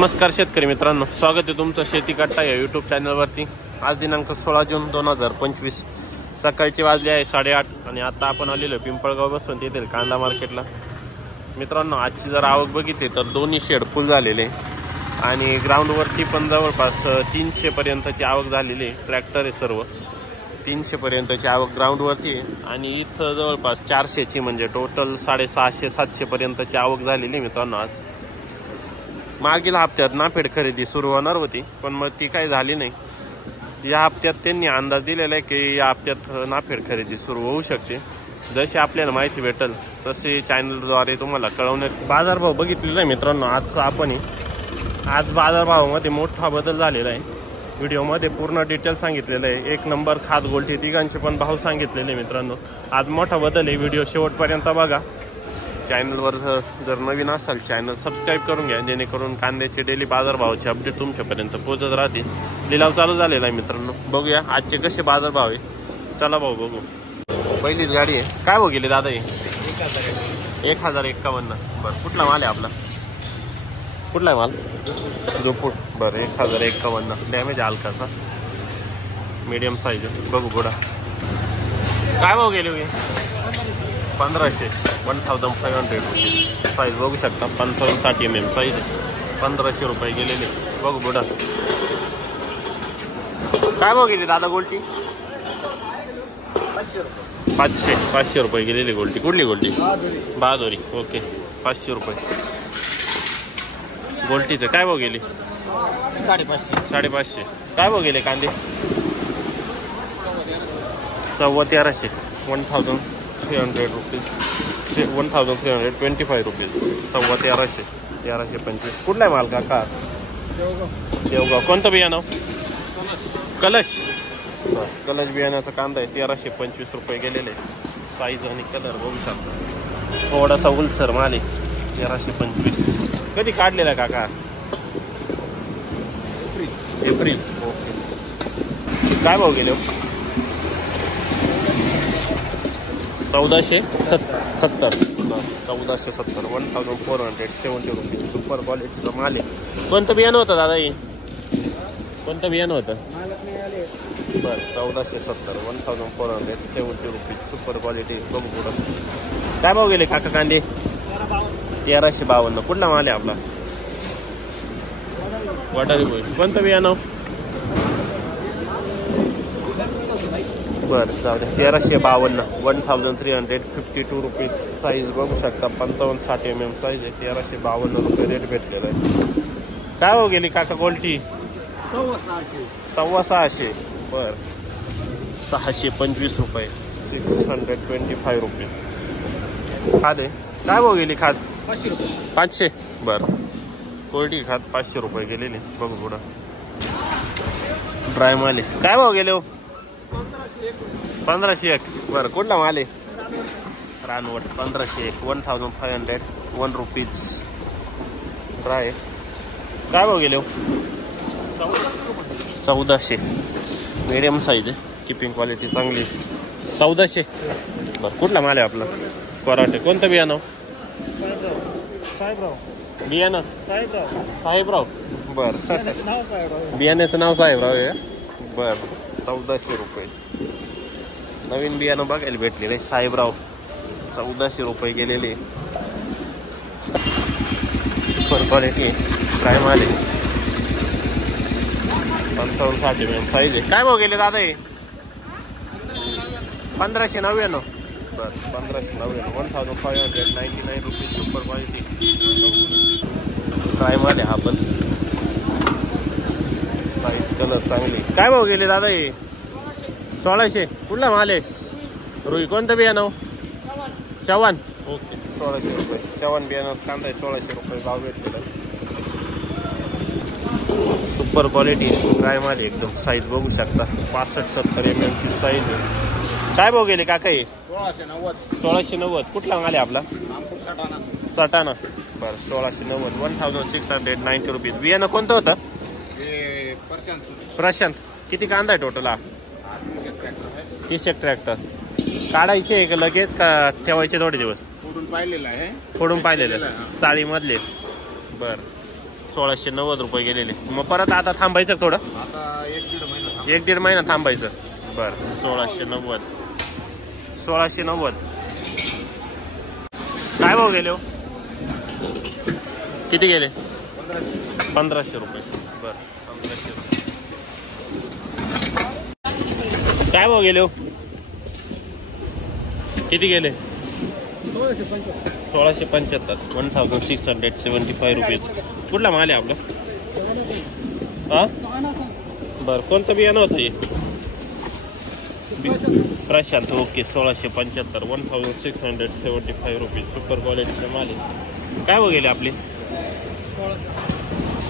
नमस्कार शेतकरी मित्रांनो, स्वागत आहे तुमचं शेती कट्टा या यूट्यूब चॅनलवरती। आज दिनांक 16 जून 2025 सकाळचे वाजले आहे 8:30 आणि आता आपण आलेलो पिंपळगाव बसवंत येथील कांदा मार्केटला। मित्रांनो, आजची जर आवक बघितली तर दोन्ही शेड फुल झालेले आणि ग्राउंडवरती पण जवळपास 300 पर्यंतची आवक झालेली। ट्रॅक्टर आहे सर्व, 300 पर्यंतची आवक ग्राउंडवरती आणि इथं जवळपास 400ची म्हणजे टोटल 650-700 पर्यंतची आवक झालेली। मित्रांनो, आज मागील हप्त्यात नाफेड खरेदी सुरू होणार होती, पण मग ती काही झाली नाही। या हप्त्यात त्यांनी अंदाज दिलेला आहे की या हप्त्यात नाफेड खरेदी सुरू होऊ शकते। जशी आपल्याला माहिती भेटेल तशी चॅनलद्वारे तुम्हाला कळवण्यात। बाजारभाव बघितलेला आहे मित्रांनो, आज बाजारभावामध्ये मोठा बदल झालेला आहे। व्हिडिओमध्ये पूर्ण डिटेल सांगितलेलं आहे। एक नंबर खाद गोल्टी तिघांचे पण भाव सांगितलेले मित्रांनो। आज मोठा बदल आहे, व्हिडिओ शेवटपर्यंत बघा। चॅनलवर जर नवीन असाल चॅनल सबस्क्राईब करून घ्या, जेणेकरून कांद्याचे डेली बाजारभावाचे अपडेट तुमच्यापर्यंत पोहोचत राहतील। लिलाव चालू झालेला आहे मित्रांनो, बघूया आजचे कसे बाजारभाव आहे। चला भाऊ बघू। पहिलीच गाडी आहे, काय भाव गेली दादा? 1051। बरं, कुठला माल आहे आपला? कुठला आहे माल? जोपूट। बरं, 1051। डॅमेज हलकासा, मीडियम साईज बघू गोडा। काय भाव गेले? 1500, 1500 रुपये साईज बघू शकता। 55-60 mm साईज आहे, 1500 रुपये गेलेले बघू गोडा। काय भाव गेली दादा गोल्टी? 500 रुपये गेलेली गोल्टी। कुठली गोल्टी? बहादुरी। ओके, 500 रुपये गोल्टीचं। काय भाव गेली? 550। काय भाव गेले कांदे? 1350, 1300 रुपीज, 1325 रुपीज, 1350, 1325। कुठला आहे माल काका? देवगाव। कोणतं बियाणं? कलश। कलश बियाण्याचा कांदा आहे, 1325 रुपये गेलेले। साईज आणि कलर बघू शकता, थोडासा उलसर माल आहे। 1325 कधी काढलेला काका? एप्रिल। ओके, काय भाव गेले? 1470। 1470, 1470 रुपये। सुपर क्वालिटीचं माल आहे। कोणतं बियाणं होतं दादा हे? कोणतं बियाणं होतं? बरं, 1470, 1470 रुपये। सुपर क्वालिटी बघू पुढं। काय भाव गेले काका कांदे? 1352। कुठला माल आहे आपला? वाटारी बोई। कोणतं बियाणं? बरं, जाऊ द्या। 1352, 1352 रुपये साईज बघू शकता। 55-60 mm साईज आहे, 1352 रुपये रेट भेटलेला आहे। काय भाव गेली काका गोल्टी? 625। बरं, 625 रुपये, 625 रुपये खाद आहे। काय भाव गेली खाद? 500। बरं, कोरडी खाद 500 रुपये गेलेली बघू पुढं। ड्राय माल आहे। काय भाव गेले हो? 1501। बरं, कुठला माल आहे? रानवट। 1501, 1501 रुपीज ड्राय। काय भाव गेले हो? 1400। मीडियम साईज आहे, किपिंग क्वालिटी चांगली। 1400। बरं, कुठला माल आहे आपला? कोराटे। कोणतं बियाणं? बियाणं साहेबराव। बरं, बियाण्याचं नाव साहेबराव आहे। बरं, 1400 रुपये नवीन बियाणं बघायला भेटलेलं आहे। साहेबराव 1400 रुपये गेलेले। सुपर क्वालिटी ड्राय माल आहे, 55-60 mm साईज आहे। काय भाव गेले दादा हे? 1599। बरं, 1599, 1599 रुपये। सुपर क्वालिटी ड्राय माल आहे हा पण, साईज कलर चांगली। काय भाव गेले दादा हे? 1600। कुठला माल आहे? रुई। कोणतं बियाणं? चव्हाण। ओके, 1600 रुपये चव्हाण बियाणं कांदा आहे। 1600 रुपये भाव भेटलेला आहे। सुपर क्वालिटी ड्राय माल आहे एकदम, साईज बघू शकता। 65-70 mm ची साईज आहे। काय भाव गेले काका हे? 1690। कुठला माल आहे आपला? सटाणा। बरं, 1690, 1690 रुपीज। बियाणं कोणतं होतं? प्रशांत। किती कांदा आहे टोटल हा? 30 ट्रॅक्टर। काढायचे का लगेच का ठेवायचे थोडे दिवस? फोडून पाहिलेलं आहे, फोडून पाहिलेलं, चाळीमधले। बरं, 1690 रुपये गेलेले. मग परत आता थांबायचं थोडं, आता 1-1.5 महिना 1-1.5 महिना थांबायचं. बरं 1690. काय भाव गेले हो? किती गेले? 1500 रुपये. बरं 1500 रुपये. काय भाव गेले हो? किती गेले? 1675. 1675 रुपीज. कुठला माल आहे आपला? हा बरं कोणतं बियाणं होतं हे? प्रशांत. ओके 1675. 1675 रुपीज. सुपर क्वालिटीचा माल आहे. काय भाव गेले आपले?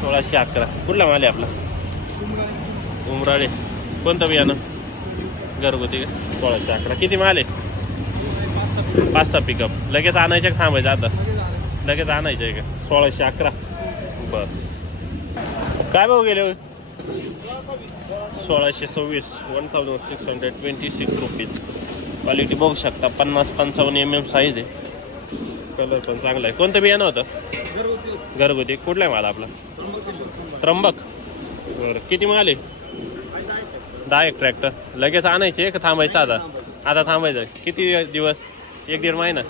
1611. कुठला माल आहे आपला? उमराळे. कोणतं बियाणं? घरगुती का? 1611. किती माल आहे? 5-6 पिकअप. लगेच आणायचे का थांबायचं आता? लगेच आणायचं आहे का? 1611. बरं काय भाव गेले? 1626. 1626 रुपीज. क्वालिटी बघू शकता. 50-55 mm साईज आहे. कलर पण चांगला आहे. कोणतं बियाणं होतं? घरगुती. कुठला आहे माल आपला? त्र्यंबक. बरं किती माल आहे? 10 ट्रॅक्टर. लगेच आणायचे का थांबायचं आता? आता थांबायचं. किती दिवस? 1-1.5 महिना.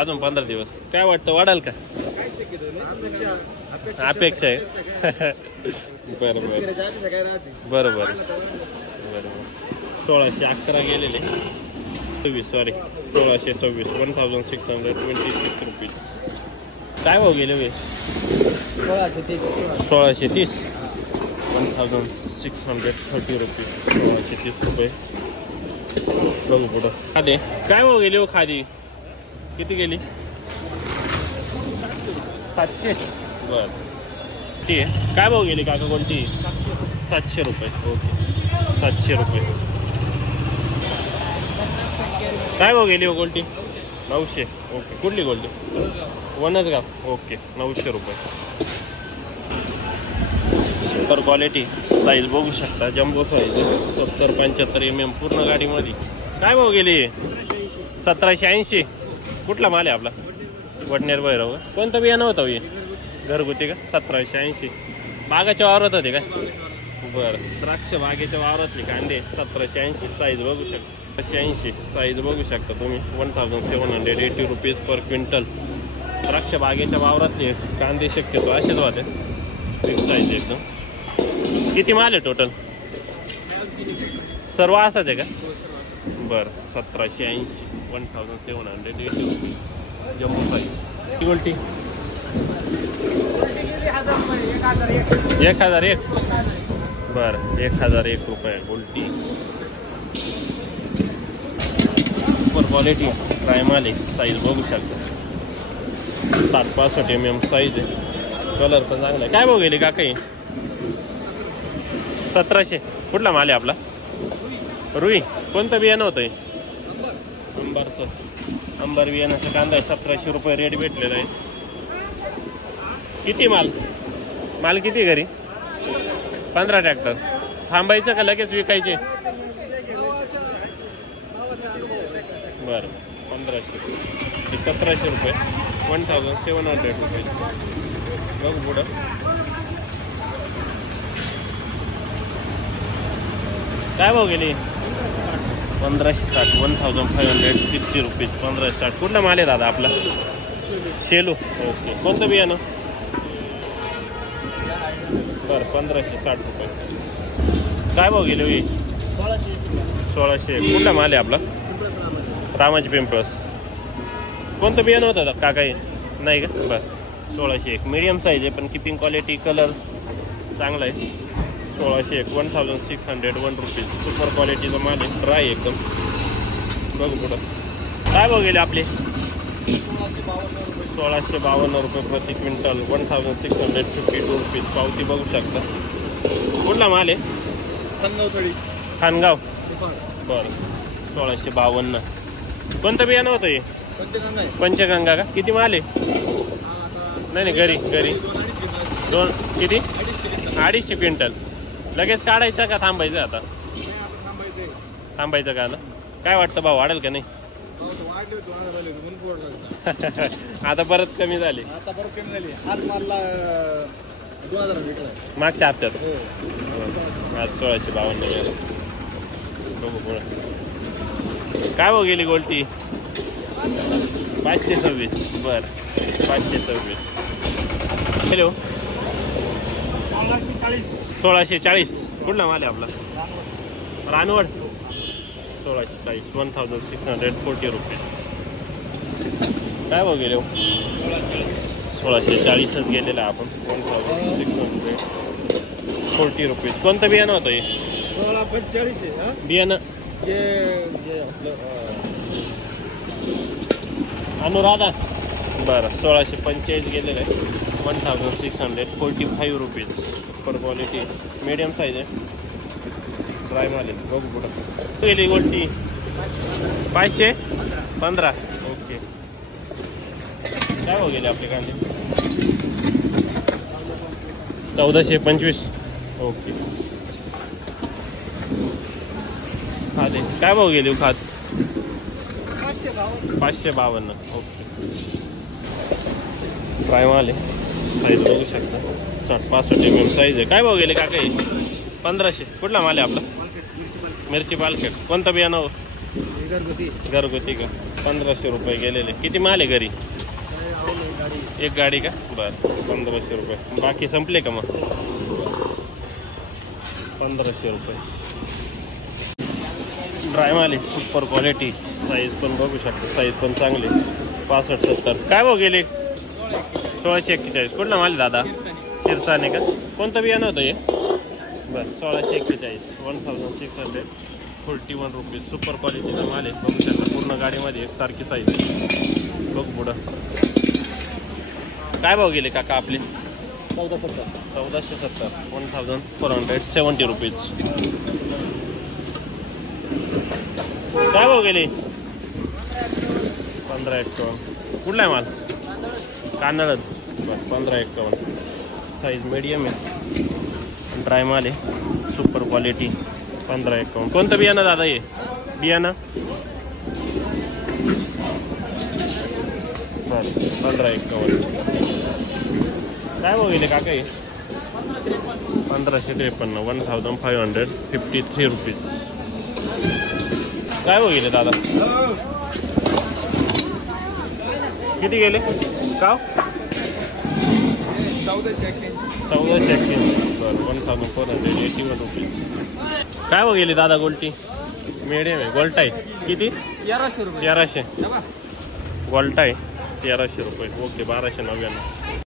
अजून 15 दिवस. काय वाटतं वाढाल का? अपेक्षा आहे. बरं बरं बरं. 1611 गेलेले. 1626. 1626 रुपीज. काय भाव गेले? 1630. 1630 रुपीज. 1630 रुपये. बघू पुढं. खादी काय भाव गेली हो? खादी किती गेली? 700. बर ठीक आहे. काय भाव गेली काका कोणती? 700 रुपये. ओके 700 रुपये. काय भाव गेली हो गोल्टी? 900. ओके कुठली गोल्टी? वनसगाव. ओके 900 रुपये. Super quality. साईज बघू शकता. जम्बो साईज 70-75 mm पूर्ण गाडीमध्ये. काय भाव गेली? 1780. कुठला माल आहे आपला? वडनेर भैरव. कोणतं बियाणं होतं हे? घरगुती का? 1780. बागाच्या वावरात होते काय? बरं द्राक्ष बागेच्या वावरातले कांदे 1780. साईज बघू शकता. 80 साईज बघू शकता तुम्ही. 1780 रुपीज पर क्विंटल. द्राक्ष बागेच्या वावरातले कांदे शक्यतो असेच होते. बिग साईज एकदम. किती माल आहे टोटल? सर्व असाच आहे का? बरं 1780. 1780 रुपीज. Jumbo size. गोल्टी 1001. बरं 1001 रुपये गोल्टी. सुपर क्वालिटी प्रायमाल आहे. साईज बघू शकता. 7-65 mm साईज आहे. कलर पण चांगला आहे. काय भाव गेले काका? 1700. कुठला माल आहे आपला? रुई. कोणतं बियाणं होतं? अंबारचं. अंबार बियाण्याचा कांदा 1700 रुपये रेट भेटलेला आहे. किती माल? माल किती घरी? 15 ट्रॅक्टर. थांबायचं का लगेच विकायचे? बरं 1500. 1700 रुपये. 1700 रुपये. बघ पुढं. काय भाव गेली? 1560. 1560 रुपीज. 1560. कुठला माल आहे दादा आपला? शेलू. ओके कोणतं बियाणं? बरं 1560 रुपये. काय भाव गेले? 1600. कुठला माल आहे आपला? रामाची पिंपळस. कोणतं बियाणं होतं काका हे? नाही का? बरं 1601. मीडियम साईज आहे पण किपिंग क्वालिटी कलर चांगला आहे. 1601. 1601 रुपीज. सुपर क्वालिटीचा माल आहे. ड्राय एकदम. बघू पुढं. काय भाव गेले आपले? 1652 रुपये प्रति क्विंटल. 1652 रुपीज. पावती बघू शकता. कुठला माल आहे? खानगाव. बरं 1652. कोणतं बियाणं होतं हे? पंचगंगा का? किती माल आहे? नाही घरी दोन. किती? 250 क्विंटल. लगेच काढायचं का थांबायचं आता? थांबायचं का ना? काय वाटतं भाव वाढेल का नाही? घेतले 2000 वाले म्हणून बोलला. आता परत कमी झाली. आता परत कमी झाली. आज मारला 2000 विकला. मागच्या हप्त्यात हो. आज 1652 गेला. बघू पुढे काय भाव गेली गोल्टी. 526. बर 526. हॅलो 1640. कुठला माल आहे आपला. रानवड 1640. 1640 रुपीज. काय भाव गेले. 1640च गेलेला आपण. 1640 रुपीज. कोणतं बियाणं होतं हे. 1645 आहे. बियाणं जे अनुराधा. बरं 1645 गेलेलं आहे. 1645 rupees per quality. Medium size आहे. ड्राय माल आहे. बघू पुढं गेली गोल्टी. 515. ओके. काय भाव गेले आपले कांदे. 1425. ओके. खादे काय भाव गेले. खाद 552. ओके. ड्राय माल आहे. साईज बघू शकता. 60-65 mm साईज आहे. काय भाव गेले काका. 1500. कुठला माल आहे आपला. मिरची पालखेड. कोणतं बियाणं. घरगुती का. 1500 रुपये गेलेले. किती माल आहे घरी. एक गाडी का. बरं 1500 रुपये. बाकी संपले का मग. 1500 रुपये. ड्राय माल आहे. Super quality. साईज पण बघू शकता. साईज पण चांगली. 65-70. काय भाव गेले. 1641. कुठला माल दादा. शिरसाने का. कोणतं बियाणं होतं हे. बरं 1641. 1641 रुपीज. सुपर क्वालिटीचा माल आहे. बघू शकता. पूर्ण गाडीमध्ये एक सारखी साईज. बघ पुढं काय भाव गेले काका आपले. 1470. 1470. 1470 रुपीज. काय भाव गेले. 1551. कुठला आहे माल. कांदळद. बरं 1551. साईज मीडियम आहे. ड्राय माल आहे. Super quality. 1551. कोणतं बियाणं दादा हे. बियाणं बरं 1551. काय भाव गेले काका हे. 1553. 1553 रुपीज. काय भाव गेले दादा. किती गेले का. 1481. बरं 1481 रुपीज. काय भाव गेले दादा गोल्टी. मीडियम आहे. गोल्टा आहे. किती. 1100 रुपये. 1100. गोल्टा आहे 1300 रुपये. ओके 1299.